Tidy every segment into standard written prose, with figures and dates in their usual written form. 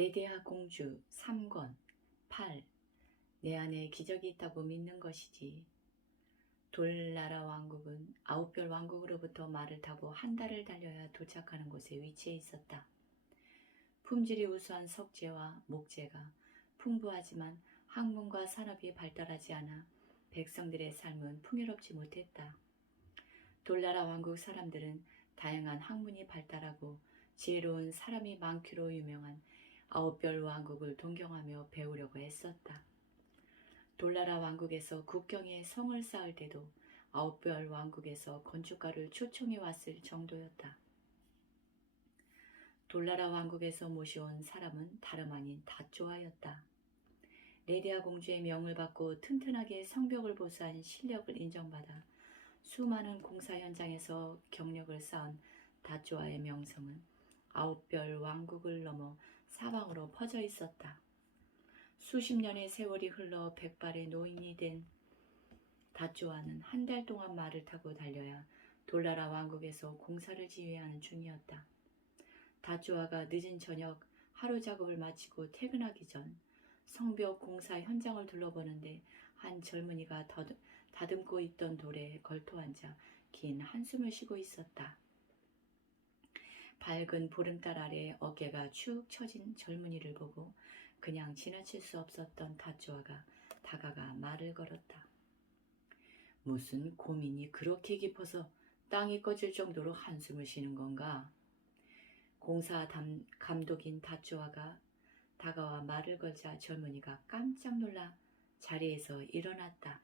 레디아 공주 3권 8. 내 안에 기적이 있다고 믿는 것이지. 돌나라 왕국은 아홉별 왕국으로부터 말을 타고 한 달을 달려야 도착하는 곳에 위치해 있었다. 품질이 우수한 석재와 목재가 풍부하지만 학문과 산업이 발달하지 않아 백성들의 삶은 풍요롭지 못했다. 돌나라 왕국 사람들은 다양한 학문이 발달하고 지혜로운 사람이 많기로 유명한 아홉별 왕국을 동경하며 배우려고 애썼다. 돌나라 왕국에서 국경에 성을 쌓을 때도 아홉별 왕국에서 건축가를 초청해 왔을 정도였다. 돌나라 왕국에서 모셔온 사람은 다름 아닌 다쪼아였다. 레디아 공주의 명을 받고 튼튼하게 성벽을 보수한 실력을 인정받아 수많은 공사 현장에서 경력을 쌓은 다쪼아의 명성은 아홉별 왕국을 넘어 사방으로 퍼져 있었다. 수십 년의 세월이 흘러 백발의 노인이 된 다쪼아는 한 달 동안 말을 타고 달려야 돌나라 왕국에서 공사를 지휘하는 중이었다. 다쪼아가 늦은 저녁 하루 작업을 마치고 퇴근하기 전 성벽 공사 현장을 둘러보는데 한 젊은이가 다듬고 있던 돌에 걸터앉아 긴 한숨을 쉬고 있었다. 밝은 보름달 아래 어깨가 축 처진 젊은이를 보고 그냥 지나칠 수 없었던 다쪼아가 다가가 말을 걸었다. 무슨 고민이 그렇게 깊어서 땅이 꺼질 정도로 한숨을 쉬는 건가? 공사 감독인 다쪼아가 다가와 말을 걸자 젊은이가 깜짝 놀라 자리에서 일어났다.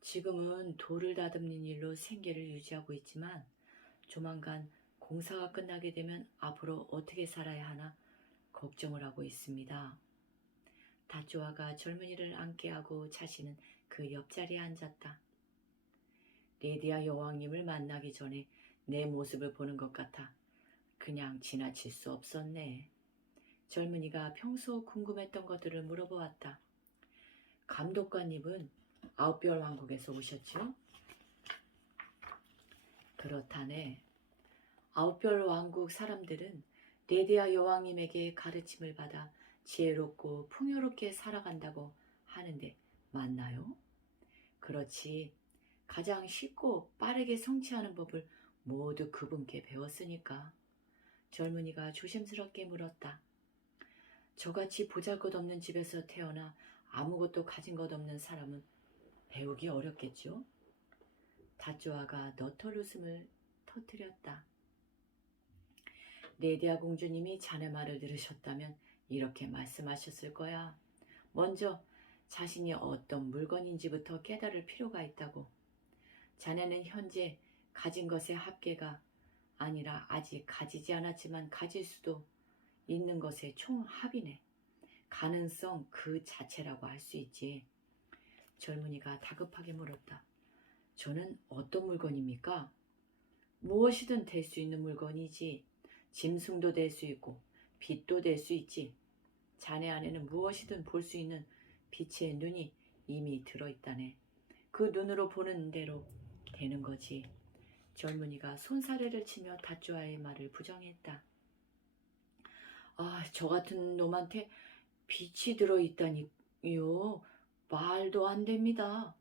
지금은 돌을 다듬는 일로 생계를 유지하고 있지만 조만간 공사가 끝나게 되면 앞으로 어떻게 살아야 하나 걱정을 하고 있습니다. 다쪼아가 젊은이를 앉게 하고 자신은 그 옆자리에 앉았다. 레디아 여왕님을 만나기 전에 내 모습을 보는 것 같아 그냥 지나칠 수 없었네. 젊은이가 평소 궁금했던 것들을 물어보았다. 감독관님은 아홉별 왕국에서 오셨지요? 그렇다네. 아홉별 왕국 사람들은 레디아 여왕님에게 가르침을 받아 지혜롭고 풍요롭게 살아간다고 하는데 맞나요? 그렇지. 가장 쉽고 빠르게 성취하는 법을 모두 그분께 배웠으니까. 젊은이가 조심스럽게 물었다. 저같이 보잘것없는 집에서 태어나 아무것도 가진 것 없는 사람은 배우기 어렵겠죠? 다쪼아가 너털 웃음을 터뜨렸다. 레디아 공주님이 자네 말을 들으셨다면 이렇게 말씀하셨을 거야. 먼저 자신이 어떤 물건인지부터 깨달을 필요가 있다고. 자네는 현재 가진 것의 합계가 아니라 아직 가지지 않았지만 가질 수도 있는 것의 총합이네. 가능성 그 자체라고 할 수 있지. 젊은이가 다급하게 물었다. 저는 어떤 물건입니까? 무엇이든 될 수 있는 물건이지. 짐승도 될 수 있고 빛도 될 수 있지. 자네 안에는 무엇이든 볼 수 있는 빛의 눈이 이미 들어있다네. 그 눈으로 보는 대로 되는 거지. 젊은이가 손사래를 치며 다쪼아의 말을 부정했다. 아, 저 같은 놈한테 빛이 들어있다니요. 말도 안 됩니다.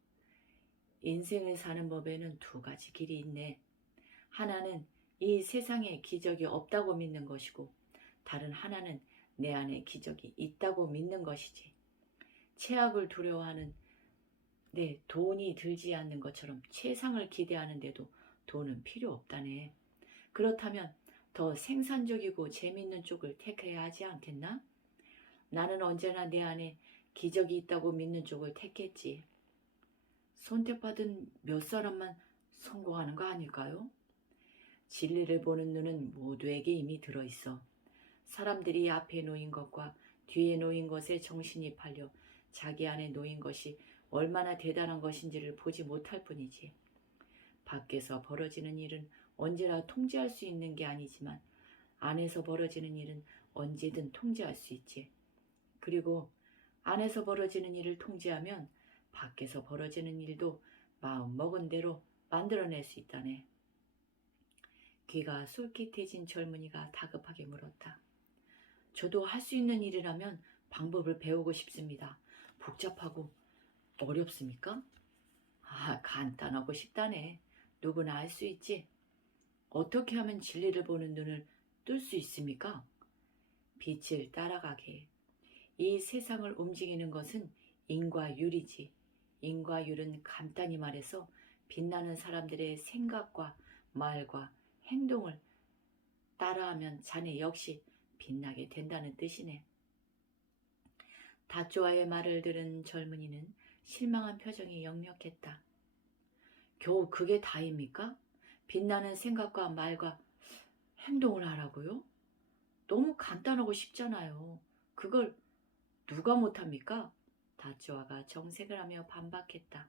인생을 사는 법에는 두 가지 길이 있네. 하나는 이 세상에 기적이 없다고 믿는 것이고 다른 하나는 내 안에 기적이 있다고 믿는 것이지. 최악을 두려워하는 돈이 들지 않는 것처럼 최상을 기대하는데도 돈은 필요 없다네. 그렇다면 더 생산적이고 재미있는 쪽을 택해야 하지 않겠나? 나는 언제나 내 안에 기적이 있다고 믿는 쪽을 택했지. 선택받은 몇 사람만 성공하는 거 아닐까요? 진리를 보는 눈은 모두에게 이미 들어있어. 사람들이 앞에 놓인 것과 뒤에 놓인 것에 정신이 팔려 자기 안에 놓인 것이 얼마나 대단한 것인지를 보지 못할 뿐이지. 밖에서 벌어지는 일은 언제나 통제할 수 있는 게 아니지만 안에서 벌어지는 일은 언제든 통제할 수 있지. 그리고 안에서 벌어지는 일을 통제하면 밖에서 벌어지는 일도 마음먹은 대로 만들어낼 수 있다네. 귀가 솔깃해진 젊은이가 다급하게 물었다. 저도 할 수 있는 일이라면 방법을 배우고 싶습니다. 복잡하고 어렵습니까? 간단하고 쉽다네. 누구나 할 수 있지. 어떻게 하면 진리를 보는 눈을 뜰 수 있습니까? 빛을 따라가게. 이 세상을 움직이는 것은 인과 율이지. 인과 율은 간단히 말해서 빛나는 사람들의 생각과 말과 행동을 따라하면 자네 역시 빛나게 된다는 뜻이네. 다쪼와의 말을 들은 젊은이는 실망한 표정이 역력했다. 겨우 그게 다입니까? 빛나는 생각과 말과 행동을 하라고요? 너무 간단하고 쉽잖아요. 그걸 누가 못합니까? 다쪼와가 정색을 하며 반박했다.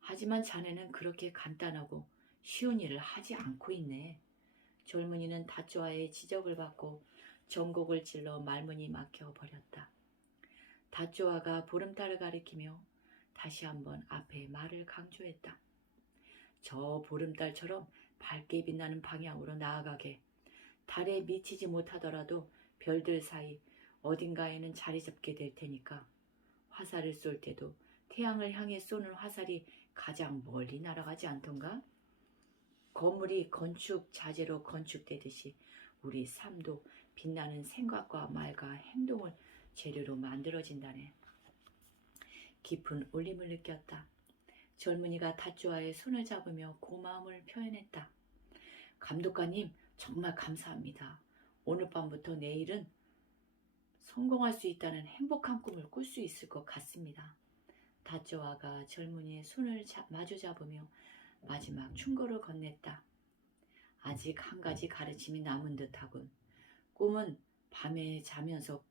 하지만 자네는 그렇게 간단하고 쉬운 일을 하지 않고 있네. 젊은이는 다쪼와의 지적을 받고 전곡을 찔러 말문이 막혀버렸다. 다쪼와가 보름달을 가리키며 다시 한번 앞에 말을 강조했다. 저 보름달처럼 밝게 빛나는 방향으로 나아가게. 달에 미치지 못하더라도 별들 사이 어딘가에는 자리 잡게 될 테니까. 화살을 쏠 때도 태양을 향해 쏘는 화살이 가장 멀리 날아가지 않던가? 건물이 건축 자재로 건축되듯이 우리 삶도 빛나는 생각과 말과 행동을 재료로 만들어진다네. 깊은 울림을 느꼈다. 젊은이가 다쪼와의 손을 잡으며 고마움을 표현했다. 감독관님, 정말 감사합니다. 오늘 밤부터 내일은 성공할 수 있다는 행복한 꿈을 꿀 수 있을 것 같습니다. 다쪼와가 젊은이의 손을 마주 잡으며 마지막 충고를 건넸다. 아직 한 가지 가르침이 남은 듯하군. 꿈은 밤에 자면서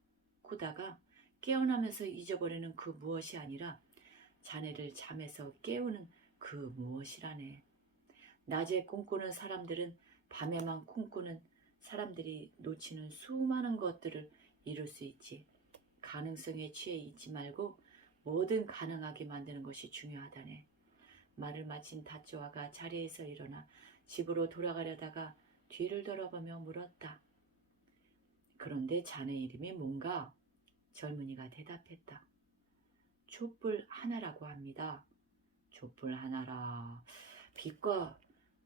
꾸다가 깨어나면서 잊어버리는 그 무엇이 아니라 자네를 잠에서 깨우는 그 무엇이라네. 낮에 꿈꾸는 사람들은 밤에만 꿈꾸는 사람들이 놓치는 수많은 것들을 이룰 수 있지. 가능성에 취해 있지 말고 뭐든 가능하게 만드는 것이 중요하다네. 말을 마친 다쪼와가 자리에서 일어나 집으로 돌아가려다가 뒤를 돌아보며 물었다. 그런데 자네 이름이 뭔가? 젊은이가 대답했다. 촛불 하나라고 합니다. 촛불 하나라. 빛과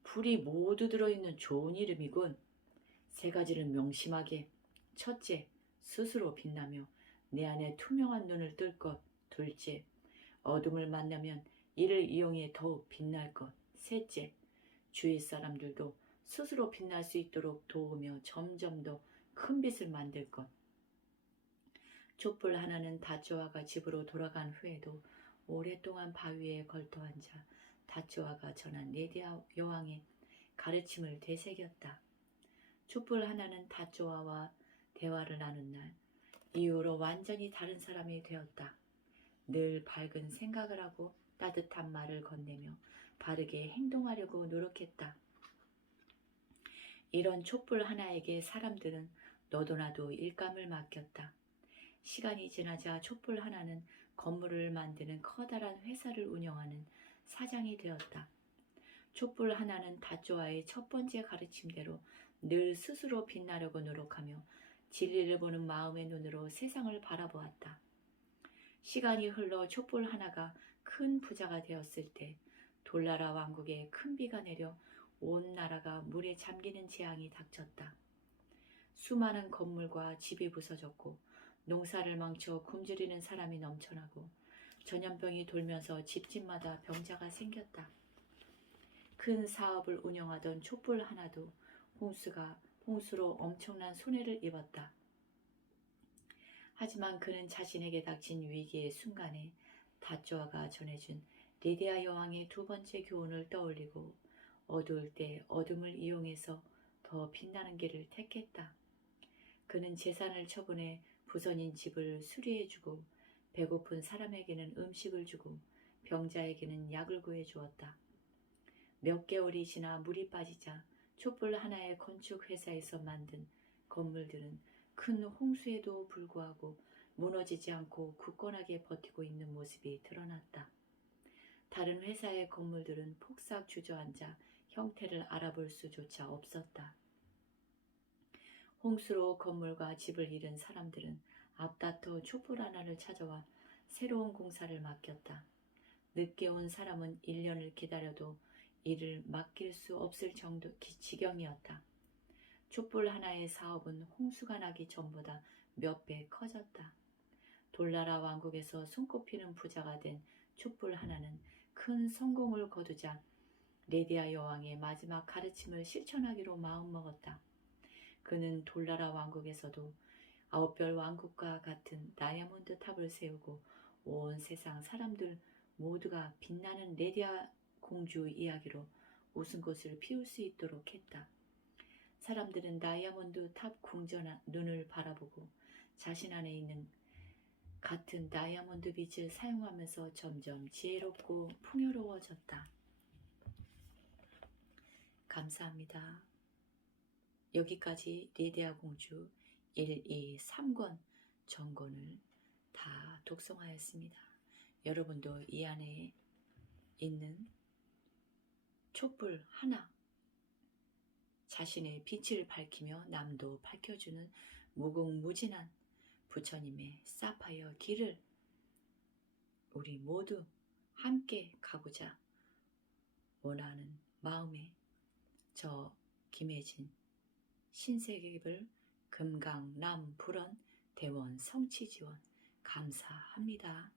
불이 모두 들어있는 좋은 이름이군. 세 가지를 명심하게. 첫째, 스스로 빛나며 내 안에 투명한 눈을 뜰 것. 둘째, 어둠을 만나면 이를 이용해 더욱 빛날 것. 셋째, 주위 사람들도 스스로 빛날 수 있도록 도우며 점점 더 큰 빛을 만들 것. 촛불 하나는 다쪼와가 집으로 돌아간 후에도 오랫동안 바위에 걸터앉아 다쪼와가 전한 레디아 여왕의 가르침을 되새겼다. 촛불 하나는 다쪼와와 대화를 나눈 날 이후로 완전히 다른 사람이 되었다. 늘 밝은 생각을 하고 따뜻한 말을 건네며 바르게 행동하려고 노력했다. 이런 촛불 하나에게 사람들은 너도나도 일감을 맡겼다. 시간이 지나자 촛불 하나는 건물을 만드는 커다란 회사를 운영하는 사장이 되었다. 촛불 하나는 다쪼와의 첫 번째 가르침대로 늘 스스로 빛나려고 노력하며 진리를 보는 마음의 눈으로 세상을 바라보았다. 시간이 흘러 촛불 하나가 큰 부자가 되었을 때 돌나라 왕국에 큰 비가 내려 온 나라가 물에 잠기는 재앙이 닥쳤다. 수많은 건물과 집이 부서졌고 농사를 망쳐 굶주리는 사람이 넘쳐나고 전염병이 돌면서 집집마다 병자가 생겼다. 큰 사업을 운영하던 촛불 하나도 홍수로 엄청난 손해를 입었다. 하지만 그는 자신에게 닥친 위기의 순간에 다쪼와가 전해준 리디아 여왕의 두 번째 교훈을 떠올리고 어두울 때 어둠을 이용해서 더 빛나는 길을 택했다. 그는 재산을 처분해 부선인 집을 수리해주고 배고픈 사람에게는 음식을 주고 병자에게는 약을 구해주었다. 몇 개월이 지나 물이 빠지자 촛불 하나의 건축회사에서 만든 건물들은 큰 홍수에도 불구하고 무너지지 않고 굳건하게 버티고 있는 모습이 드러났다. 다른 회사의 건물들은 폭삭 주저앉아 형태를 알아볼 수조차 없었다. 홍수로 건물과 집을 잃은 사람들은 앞다퉈 촛불 하나를 찾아와 새로운 공사를 맡겼다. 늦게 온 사람은 1년을 기다려도 이를 맡길 수 없을 지경이었다. 촛불 하나의 사업은 홍수가 나기 전보다 몇 배 커졌다. 돌나라 왕국에서 손꼽히는 부자가 된 촛불 하나는 큰 성공을 거두자 레디아 여왕의 마지막 가르침을 실천하기로 마음먹었다. 그는 돌나라 왕국에서도 9별 왕국과 같은 다이아몬드 탑을 세우고 온 세상 사람들 모두가 빛나는 레디아 공주 이야기로 웃음꽃을 피울 수 있도록 했다. 사람들은 다이아몬드 탑 궁전 눈을 바라보고 자신 안에 있는 같은 다이아몬드 빛을 사용하면서 점점 지혜롭고 풍요로워졌다. 감사합니다. 여기까지 레디아 공주 1, 2, 3권 전권을 다 독송하였습니다. 여러분도 이 안에 있는 촛불 하나, 자신의 빛을 밝히며 남도 밝혀주는 무궁무진한 부처님의 사파이어 길을 우리 모두 함께 가고자 원하는 마음에 저 김혜진 신세계를 금강남 불원 대원 성취지원 감사합니다.